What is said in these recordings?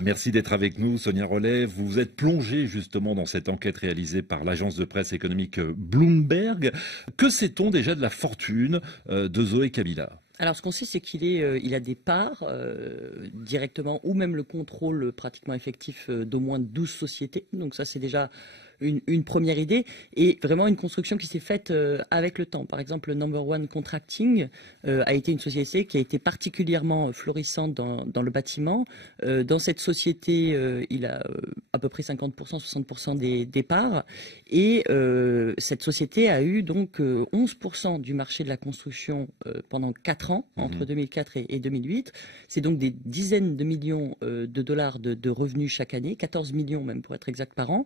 Merci d'être avec nous, Sonia Rollet. Vous vous êtes plongée justement dans cette enquête réalisée par l'agence de presse économique Bloomberg. Que sait-on déjà de la fortune de Zoé Kabila? Alors, ce qu'on sait, c'est il a des parts directement ou même le contrôle pratiquement effectif d'au moins 12 sociétés. Donc ça, c'est déjà une première idée et vraiment une construction qui s'est faite avec le temps. Par exemple, le Number One Contracting a été une société qui a été particulièrement florissante dans le bâtiment. Dans cette société, il a à peu près 50%, 60% des parts et cette société a eu donc 11% du marché de la construction pendant 4 ans, entre 2004 et 2008. C'est donc des dizaines de millions de dollars de revenus chaque année, 14 millions même pour être exact par an.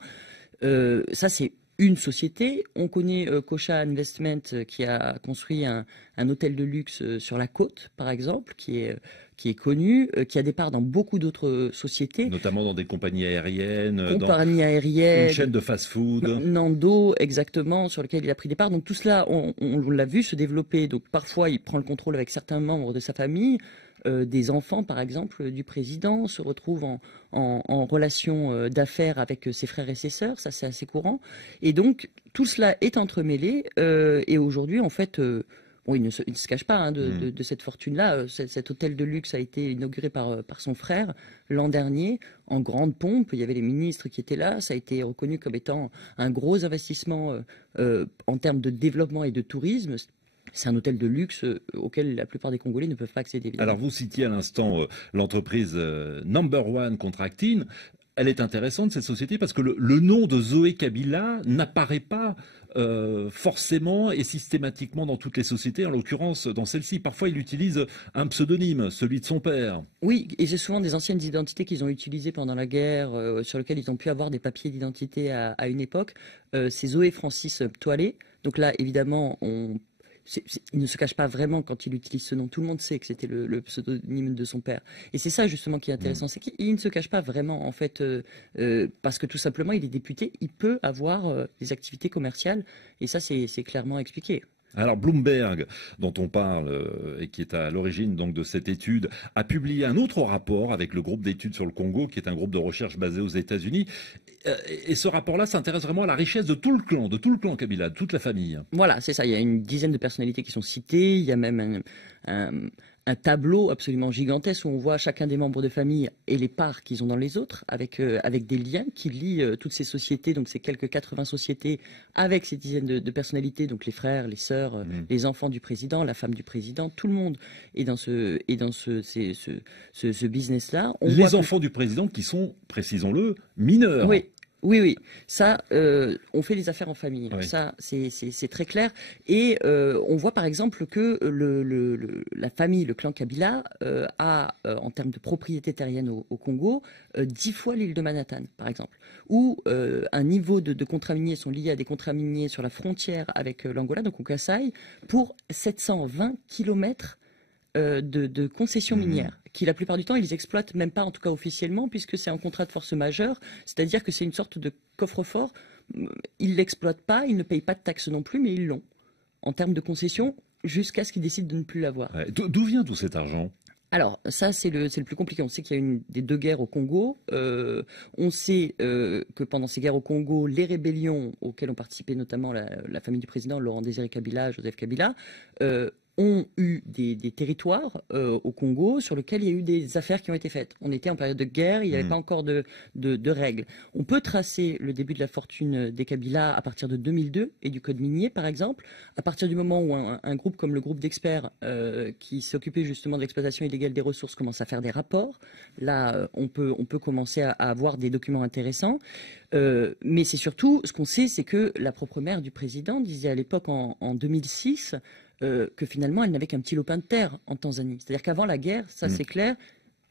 Ça, c'est une société. On connaît Cocha Investment qui a construit un hôtel de luxe sur la côte, par exemple, qui est connu, qui a des parts dans beaucoup d'autres sociétés. Notamment dans des compagnies aériennes, compagnies dans aériennes, une chaîne de fast-food. Nando, exactement, sur lequel il a pris des parts. Donc tout cela, on l'a vu se développer. Donc parfois, il prend le contrôle avec certains membres de sa famille. Des enfants, par exemple, du président se retrouvent en relation d'affaires avec ses frères et ses sœurs, ça c'est assez courant. Et donc tout cela est entremêlé et aujourd'hui, en fait, bon, il ne se cache pas de cette fortune-là. Cet hôtel de luxe a été inauguré par son frère l'an dernier en grande pompe. Il y avait les ministres qui étaient là. Ça a été reconnu comme étant un gros investissement en termes de développement et de tourisme. C'est un hôtel de luxe auquel la plupart des Congolais ne peuvent pas accéder, évidemment. Alors vous citiez à l'instant l'entreprise Number One Contracting. Elle est intéressante, cette société, parce que le nom de Zoé Kabila n'apparaît pas forcément et systématiquement dans toutes les sociétés, en l'occurrence dans celle-ci. Parfois, il utilise un pseudonyme, celui de son père. Oui, et c'est souvent des anciennes identités qu'ils ont utilisées pendant la guerre, sur lesquelles ils ont pu avoir des papiers d'identité à une époque. C'est Zoé Francis Toilé. Donc là, évidemment, il ne se cache pas vraiment quand il utilise ce nom. Tout le monde sait que c'était le pseudonyme de son père. Et c'est ça justement qui est intéressant, c'est qu'il ne se cache pas vraiment en fait, parce que tout simplement il est député, il peut avoir des activités commerciales et ça c'est clairement expliqué. Alors Bloomberg, dont on parle et qui est à l'origine donc de cette étude, a publié un autre rapport avec le groupe d'études sur le Congo, qui est un groupe de recherche basé aux États-Unis. Et ce rapport-là s'intéresse vraiment à la richesse de tout le clan Kabila, de toute la famille. Voilà, c'est ça. Il y a une dizaine de personnalités qui sont citées. Il y a même un tableau absolument gigantesque où on voit chacun des membres de famille et les parts qu'ils ont dans les autres, avec des liens qui lient toutes ces sociétés, donc ces quelques 80 sociétés, avec ces dizaines de personnalités, donc les frères, les sœurs, les enfants du président, la femme du président, tout le monde est dans ce business-là. Les enfants du président qui sont, précisons-le, mineurs. Oui. Oui. Ça, on fait les affaires en famille. Oui. Ça, c'est très clair. Et on voit par exemple que la famille, le clan Kabila, a, en termes de propriété terrienne au Congo, 10 fois l'île de Manhattan, par exemple, où un niveau de contrats miniers sont liés à des contrats miniers sur la frontière avec l'Angola, donc au Kasaï, pour 720 kilomètres de concessions minières, qui la plupart du temps ils exploitent même pas, en tout cas officiellement, puisque c'est un contrat de force majeure, c'est-à-dire que c'est une sorte de coffre-fort. Ils l'exploitent pas, ils ne payent pas de taxes non plus, mais ils l'ont en termes de concessions jusqu'à ce qu'ils décident de ne plus l'avoir. Ouais. D'où vient tout cet argent? Alors ça c'est le plus compliqué. On sait qu'il y a eu des deux guerres au Congo. On sait que pendant ces guerres au Congo, les rébellions auxquelles ont participé notamment la famille du président Laurent Désiré Kabila, Joseph Kabila, ont eu des territoires au Congo sur lesquels il y a eu des affaires qui ont été faites. On était en période de guerre, il n'y avait pas encore de règles. On peut tracer le début de la fortune des Kabila à partir de 2002 et du code minier, par exemple, à partir du moment où un groupe comme le groupe d'experts qui s'occupait justement de l'exploitation illégale des ressources commence à faire des rapports. Là, on peut commencer à avoir des documents intéressants. Mais c'est surtout, ce qu'on sait, c'est que la propre mère du président disait à l'époque, en 2006, que finalement elle n'avait qu'un petit lopin de terre en Tanzanie. C'est-à-dire qu'avant la guerre, ça c'est clair,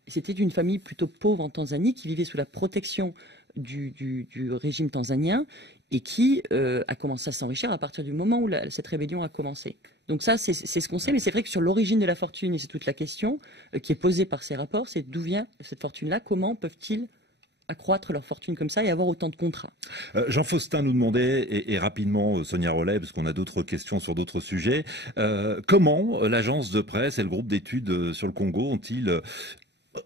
c'était une famille plutôt pauvre en Tanzanie qui vivait sous la protection du régime tanzanien et qui a commencé à s'enrichir à partir du moment où cette rébellion a commencé. Donc ça, c'est ce qu'on sait, mais c'est vrai que sur l'origine de la fortune, et c'est toute la question qui est posée par ces rapports, c'est d'où vient cette fortune-là, comment peuvent-ils accroître leur fortune comme ça et avoir autant de contrats. Jean Faustin nous demandait, et rapidement Sonia Rollet, parce qu'on a d'autres questions sur d'autres sujets, comment l'agence de presse et le groupe d'études sur le Congo ont-ils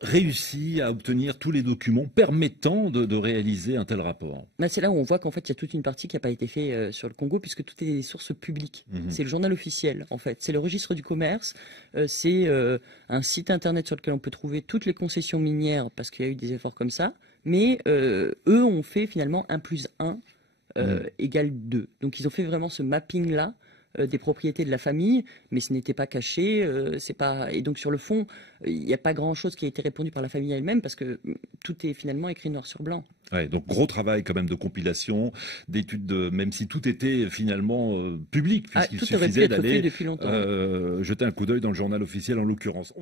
réussi à obtenir tous les documents permettant de réaliser un tel rapport? Là, c'est là où on voit qu'en fait, il y a toute une partie qui n'a pas été faite sur le Congo, puisque tout est des sources publiques. C'est le journal officiel, en fait. C'est le registre du commerce. C'est un site internet sur lequel on peut trouver toutes les concessions minières, parce qu'il y a eu des efforts comme ça. Mais eux ont fait finalement 1+1 égale 2. Donc ils ont fait vraiment ce mapping-là des propriétés de la famille, mais ce n'était pas caché, c'est pas. Et donc sur le fond, il n'y a pas grand-chose qui a été répondu par la famille elle-même parce que tout est finalement écrit noir sur blanc. Ouais, donc gros travail quand même de compilation, d'études, même si tout était finalement public, puisqu'il Tout aurait pu suffisait être fait d'aller depuis longtemps. jeter un coup d'œil dans le journal officiel en l'occurrence.